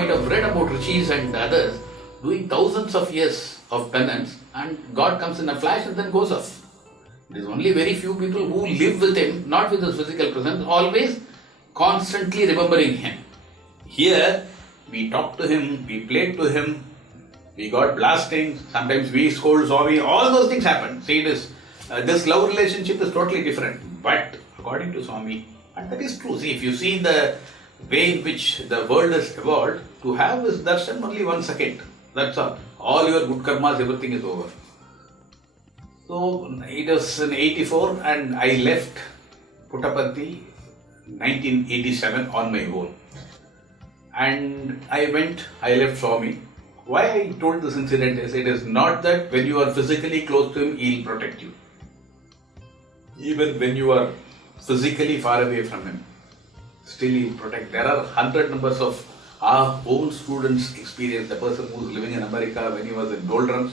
might have read about rishis and others doing thousands of years of penance, and God comes in a flash and then goes off. It is only very few people who live with Him, not with His physical presence, always constantly remembering Him. Here, we talk to Him, we played to Him, we got blasting, sometimes we scold Swami, all those things happen. See, this love relationship is totally different. But according to Swami, and that is true. See, if you see the way in which the world has evolved, to have this darshan only 1 second. That's all. All your good karmas, everything is over. So, it was in 84 and I left Puttaparthi 1987 on my own. And I left Swami. Why I told this incident is, it is not that when you are physically close to Him, He will protect you. Even when you are physically far away from Him, still He will protect. There are 100 numbers of our own students' experience. The person who is living in America, when he was in doldrums,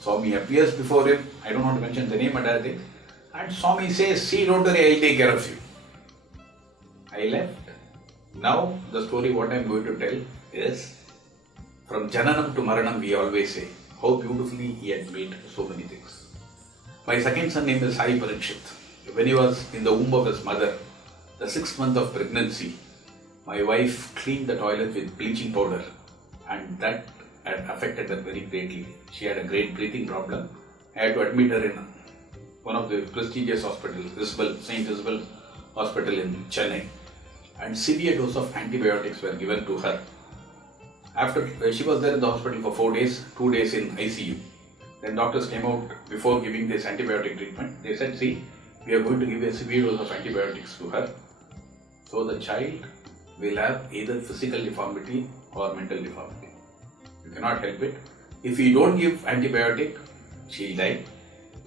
Swami appears before him. I don't want to mention the name and other things. And Swami says, see, don't worry, I'll take care of you. I left. Now, the story what I am going to tell is, from Jananam to Maranam, we always say, how beautifully He had made so many things. My second son name is Sai Parikshit. When he was in the womb of his mother, the 6th month of pregnancy, my wife cleaned the toilet with bleaching powder, and that had affected her very greatly. She had a great breathing problem. I had to admit her in one of the prestigious hospitals, St. Isabel Hospital in Chennai, and severe dose of antibiotics were given to her. After she was there in the hospital for 4 days, 2 days in ICU. Then doctors came out before giving this antibiotic treatment. They said, see, we are going to give a severe dose of antibiotics to her. So the child will have either physical deformity or mental deformity. You cannot help it. If you don't give antibiotic, she will die.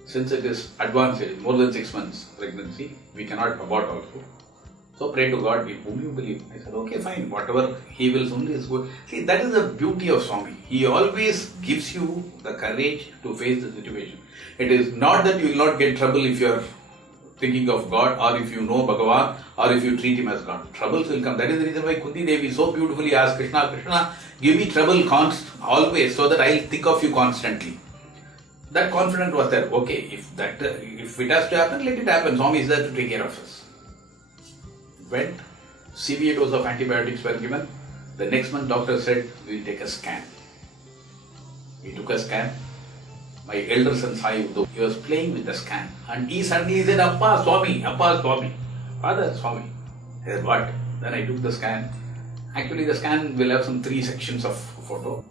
Since it is advanced, more than 6 months pregnancy, we cannot abort also. So pray to God, whom you believe. I said, okay, fine, whatever He wills only is good. See, that is the beauty of Swami. He always gives you the courage to face the situation. It is not that you will not get trouble if you are thinking of God, or if you know Bhagavan, or if you treat Him as God. Troubles will come. That is the reason why Kunti Devi so beautifully asked Krishna, Krishna, give me trouble always, so that I will think of you constantly. That confidence was there. Okay, if it has to happen, let it happen. Swami is there to take care of us. Went, severe dose of antibiotics were given. The next month, doctor said, we will take a scan. We took a scan. My elder son Sai, he was playing with the scan, and he suddenly said, Appa Swami, Father Swami. I said, what? Then I took the scan. Actually, the scan will have some 3 sections of photo.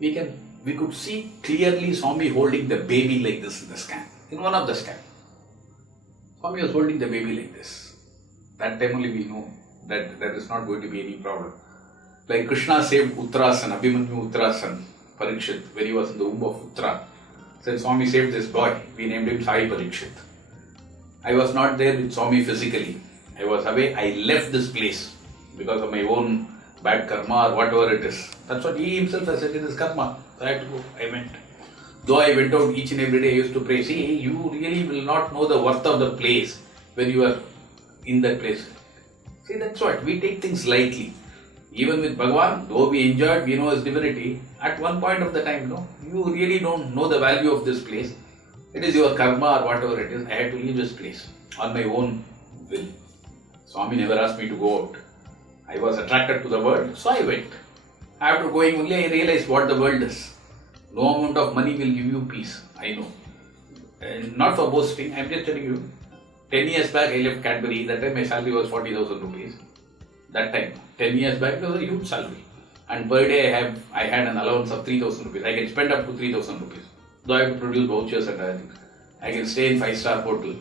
We could see clearly Swami holding the baby like this in the scan. In one of the scans, Swami was holding the baby like this. That time only we know that there is not going to be any problem. Like Krishna saved Uttara's son, Abhimanyu Uttara's son, Parikshit, when he was in the womb of Uttara. Said Swami saved this boy. We named him Sai Parikshit. I was not there with Swami physically. I was away. I left this place because of my own bad karma or whatever it is. That's what he himself has said in his karma. So I had to go. I went. Though I went out each and every day, I used to pray. See, you really will not know the worth of the place when you are in that place. See, that's what. We take things lightly. Even with Bhagavan, though we enjoyed, we know His divinity, at one point of the time, you really don't know the value of this place. It is your karma or whatever it is. I had to leave this place on my own will. Swami never asked me to go out. I was attracted to the world, so I went. After going only, I realized what the world is. No amount of money will give you peace. I know. And not for boasting, I am just telling you. 10 years back, I left Cadbury. That time my salary was 40,000 rupees. That time, 10 years back, it was a huge salary. And per day, I had an allowance of 3,000 rupees. I can spend up to 3,000 rupees. Though I have to produce vouchers and other things. I can stay in 5-star hotel.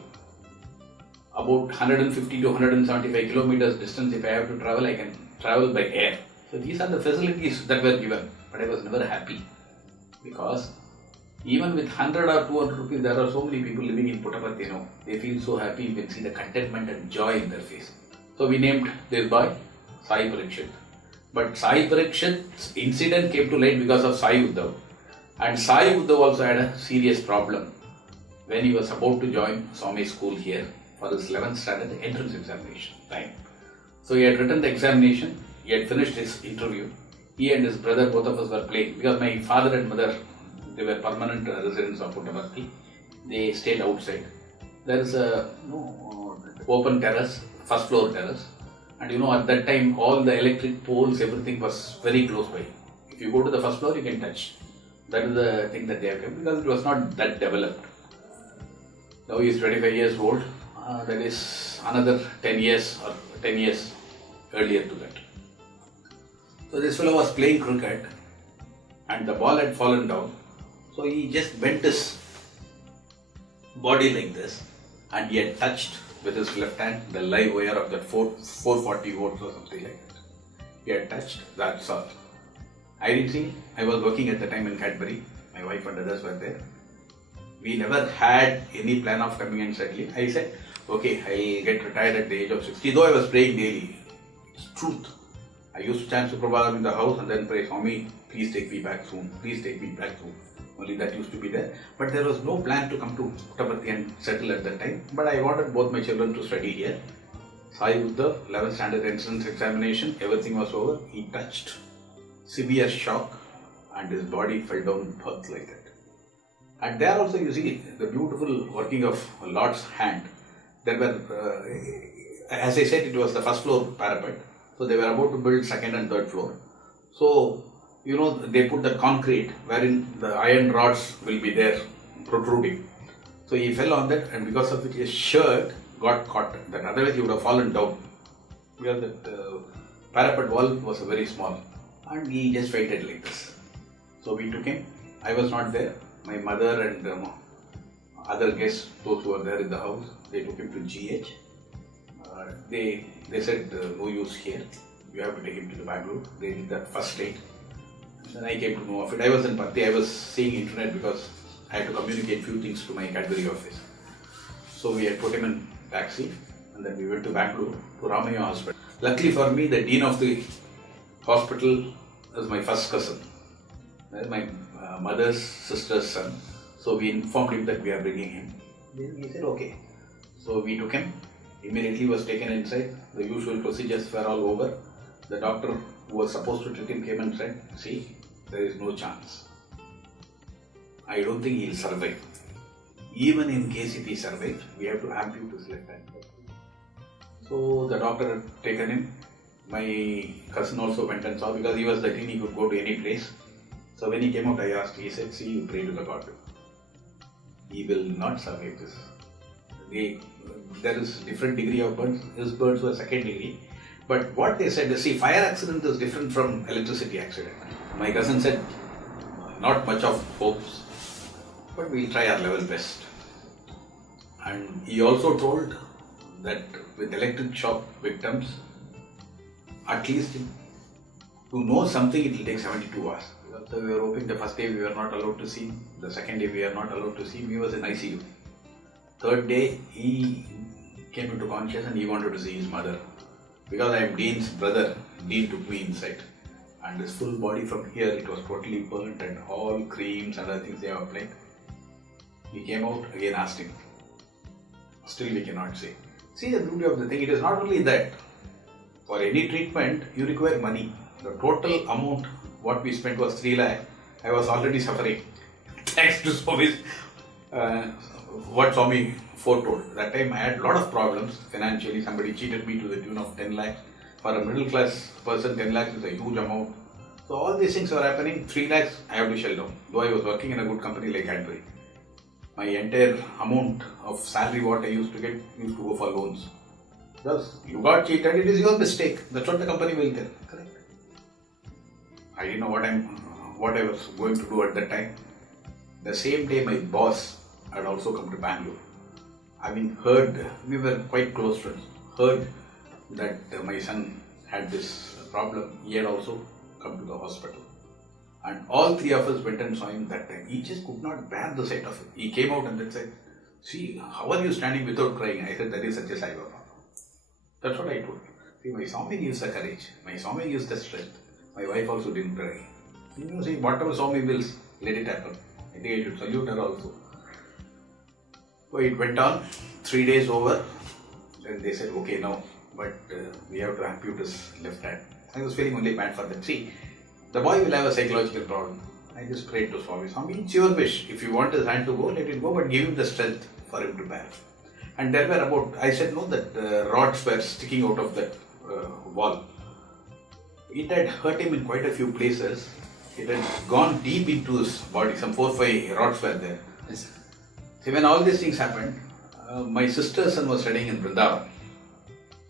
About 150 to 175 kilometers distance, if I have to travel, I can travel by air. So these are the facilities that were given. But I was never happy. Because even with 100 or 200 rupees, there are so many people living in Puttaparthi now. They feel so happy, you can see the contentment and joy in their face. So we named this boy Sai Parikshit. But Sai Parikshit's incident came to light because of Sai Uddhav. And Sai Uddhav also had a serious problem when he was about to join Swami school here for his 11th standard entrance examination time. So he had written the examination, he had finished his interview, He and his brother, both of us were playing. Because my father and mother, they were permanent residents of Puttaparthi. They stayed outside. There is a open terrace, first floor terrace. And at that time, all the electric poles, everything was very close by. If you go to the first floor, you can touch. That is the thing that they have kept, because it was not that developed. Now he is 25 years old. That is another 10 years or 10 years earlier to that. So this fellow was playing cricket and the ball had fallen down. So he just bent his body like this and he had touched with his left hand the live wire of that 440 volts or something like that. He had touched, that's all. I didn't see. I was working at the time in Cadbury. My wife and others were there. We never had any plan of coming and settling. I said, okay, I'll get retired at the age of 60, though I was praying daily. It's truth. I used to chant Suprabhatam in the house and then pray, Swami, please take me back soon. Please take me back soon. Only that used to be there. But there was no plan to come to Puttaparthi and settle at that time. But I wanted both my children to study here. Sai Buddha, 11th standard entrance examination, everything was over. He touched. Severe shock and his body fell down earth like that. And there also you see the beautiful working of Lord's hand. There were, as I said, it was the first floor parapet. So they were about to build second and third floor. So, they put the concrete wherein the iron rods will be there protruding. So he fell on that, and because of it his shirt got caught. Then otherwise he would have fallen down. Because the parapet wall was very small. And he just fainted like this. So we took him. I was not there. My mother and other guests, those who were there in the house, they took him to GH. They said, no use here. You have to take him to the Bangalore. They did that first aid. Then I came to know of it. I was in Pathi. I was seeing internet because I had to communicate few things to my Cadbury office. So we had put him in taxi and then we went to Bangalore to Ramaya Hospital. Luckily for me, the dean of the hospital is my first cousin. My mother's sister's son. So we informed him that we are bringing him. Then he said, okay. So we took him. Immediately was taken inside. The usual procedures were all over. The doctor who was supposed to treat him came and said, see, there is no chance. I don't think he will survive. Even in case if he survives, we have to amputate his left hand. So the doctor had taken him. My cousin also went and saw, because he was the teen, he could go to any place. So when he came out, I asked, he said, see, you pray to the God. He will not survive this. There is different degree of burns. His burns were second degree. But what they said is, see, fire accident is different from electricity accident. My cousin said, not much of hopes, but we'll try our level best. And he also told that with electric shock victims, at least to know something, it will take 72 hours. So we were hoping the first day we were not allowed to see him. The second day we were not allowed to see him. He was in ICU. Third day he came into consciousness and he wanted to see his mother. Because I am Dean's brother, Dean took me inside. And his full body from here, it was totally burnt and all creams and other things they have applied. He came out, again asked him. Still we cannot say. See the beauty of the thing, it is not only that. For any treatment, you require money. The total amount what we spent was 3 lakh. I was already suffering. Thanks to Swami, what Swami foretold. That time I had a lot of problems financially. Somebody cheated me to the tune of 10 lakhs. For a middle class person, 10 lakhs is a huge amount. So all these things were happening. 3 lakhs I have to shell down. Though I was working in a good company like Cadbury. My entire amount of salary what I used to get used to go for loans. Because you got cheated, it is your mistake. That's what the company will tell. Correct? I didn't know what I was going to do at that time. The same day my boss had also come to Bangalore. Having heard, we were quite close friends, heard that my son had this problem, he had also come to the hospital. And all 3 of us went and saw him that time. He just could not bear the sight of it. He came out and then said, see, how are you standing without crying? I said, that is Sathya Sai Baba. That's what I told him. See, my Swami gives the courage. My Swami gives the strength. My wife also didn't cry. See, whatever Swami wills, let it happen. I think I should salute her also. So it went on, 3 days over. Then they said, okay, now, but we have to amputate his left hand. I was feeling only bad for that. See, the boy will have a psychological problem. I just prayed to Swami, Swami, it's your wish. If you want his hand to go, let it go, but give him the strength for him to bear. And there were about, I said no, that rods were sticking out of that wall. It had hurt him in quite a few places. It had gone deep into his body. Some 4 or 5 rods were there. Yes. See, when all these things happened, my sister's son was studying in Vrindavan.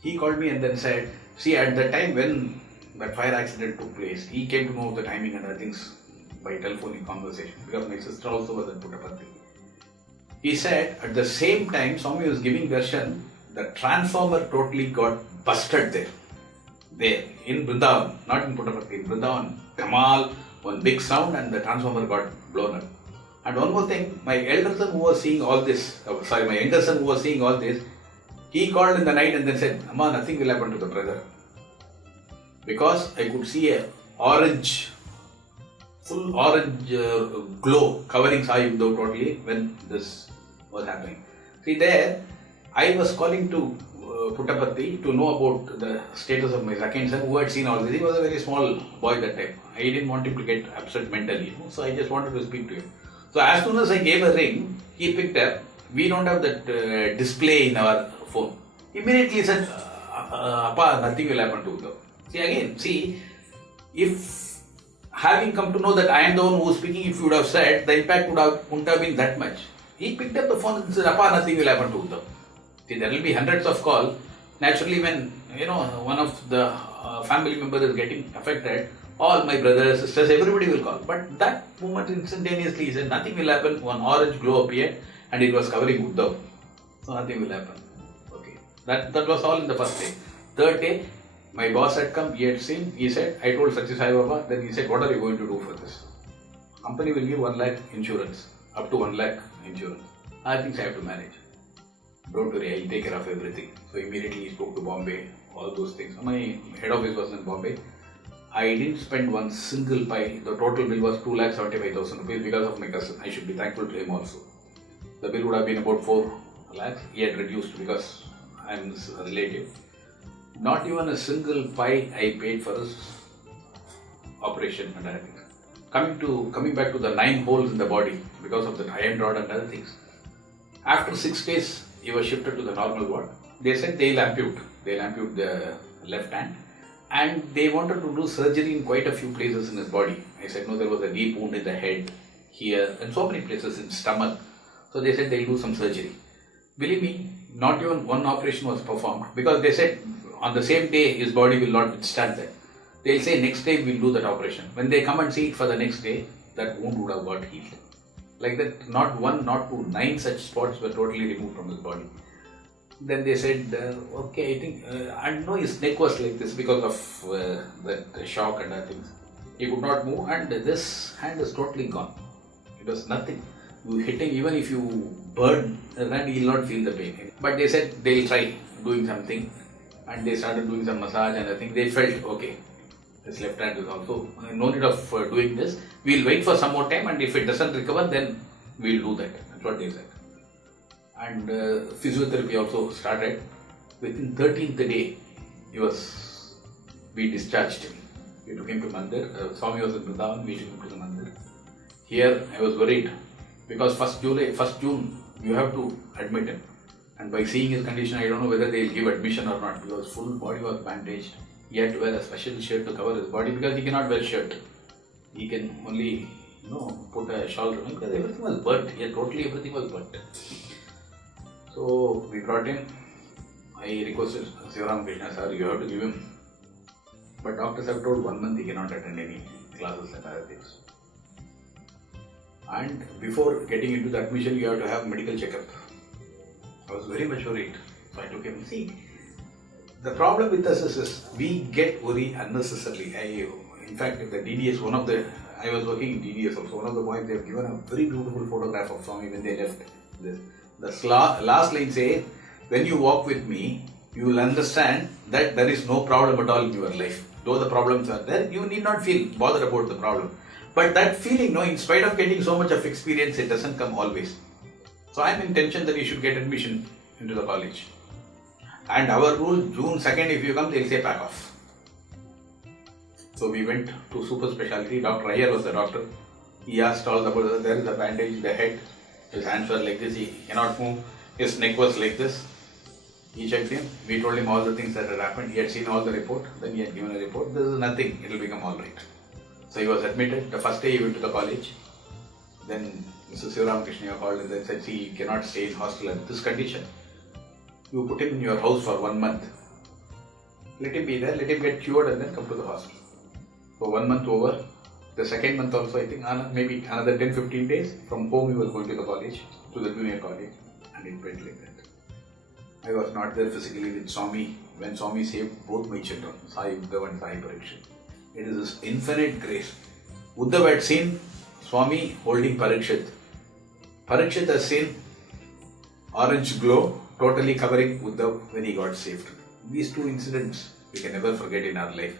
He called me and then said, see, at the time when that fire accident took place, he came to know the timing and other things by telephonic conversation, because my sister also was at Puttaparthi. He said, at the same time, Swami was giving darshan, the transformer totally got busted there. There, in Vrindavan, not in Puttaparthi, in Vrindavan, Kamal, one big sound and the transformer got blown up. And one more thing, my elder son who was seeing all this, my younger son who was seeing all this, he called in the night and then said, Amma, nothing will happen to the brother. Because I could see a orange, full orange glow covering Sai Baba totally when this was happening. See there, I was calling to Puttaparthi to know about the status of my second son who had seen all this. He was a very small boy that time. I didn't want him to get upset mentally, so I just wanted to speak to him. So as soon as I gave a ring, he picked up. We don't have that display in our phone. Immediately he said, Appa, nothing will happen to them. See, if having come to know that I am the one who is speaking, if you would have said, the impact wouldn't have been that much. He picked up the phone and said, Appa, nothing will happen to them. See, there will be hundreds of calls. Naturally, when one of the family members is getting affected, all my brothers, sisters, everybody will call. But that moment instantaneously, he said, nothing will happen. One orange glow appeared and it was covering Uddhav. So nothing will happen. Okay. That was all in the first day. Third day, my boss had come, he had seen, he said, I told Sathya Sai Baba, then he said, what are you going to do for this? Company will give 1 lakh insurance, up to 1 lakh insurance. I think I have to manage. Don't worry, I will take care of everything. So immediately he spoke to Bombay, all those things. My head office was in Bombay. I didn't spend one single pai. The total bill was 2,75,000 rupees because of my cousin. I should be thankful to him also. The bill would have been about 4 lakhs. He had reduced because I am his relative. Not even a single pai I paid for his operation and other things. Coming back to the 9 holes in the body because of the iron rod and other things. After 6 days, he was shifted to the normal ward. They said they'll ampute the left hand. And they wanted to do surgery in quite a few places in his body. I said, no, there was a deep wound in the head, here, and so many places in stomach. So they said they'll do some surgery. Believe me, not even one operation was performed because they said on the same day his body will not withstand that. They'll say next day we'll do that operation. When they come and see it for the next day, that wound would have got healed. Like that, not 1, not 2, 9 such spots were totally removed from his body. Then they said, okay, I think, I know his neck was like this because of that shock and other things. He could not move and this hand is totally gone. It was nothing. You hit him, even if you burn the hand, he will not feel the pain. But they said they'll try doing something and they started doing some massage and I think they felt, okay, his left hand is also, no need of doing this. We'll wait for some more time and if it doesn't recover, then we'll do that. That's what they said. And physiotherapy also started. Within 13th day, we discharged him. We took him to Mandir. Swami was in Vrindavan, we took him to the Mandir. Here I was worried because 1st June, you have to admit him. And by seeing his condition, I don't know whether they will give admission or not because full body was bandaged. He had to wear a special shirt to cover his body because he cannot wear shirt. He can only, put a shawl because everything was burnt. Here totally everything was burnt. So we brought him. I requested Sivaram Krishna sir, you have to give him. But doctors have told 1 month he cannot attend any classes and other things. And before getting into the admission, you have to have medical checkup. I was very much worried. So I took him. See, the problem with us is we get worried unnecessarily. In fact, the DDS, I was working in DDS also. One of the boys, they have given a very beautiful photograph of Swami when they left. The last line says, when you walk with me, you will understand that there is no problem at all in your life. Though the problems are there, you need not feel bothered about the problem. But that feeling, in spite of getting so much of experience, it doesn't come always. So I am in tension that you should get admission into the college. And our rule, June 2nd, if you come, they'll say pack off. So we went to super specialty. Dr. Iyer was the doctor. He asked all about there is a bandage in the head. His hands were like this. He cannot move. His neck was like this. He checked him. We told him all the things that had happened. He had seen all the report. Then he had given a report. This is nothing. It will become all right. So he was admitted. The first day he went to the college. Then Mr. Sivaramakrishna called and then said, see, he cannot stay in hostel at this condition. You put him in your house for 1 month. Let him be there. Let him get cured and then come to the hostel. So 1 month over. The second month also, I think, maybe another 10-15 days. From home he was going to the college, to the junior college. And it went like that. I was not there physically with Swami when Swami saved both my children, Sai Uddhav and Sai Parikshit. It is this infinite grace. Uddhav had seen Swami holding Parikshit. Parikshit has seen orange glow totally covering Uddhav when he got saved. These two incidents we can never forget in our life.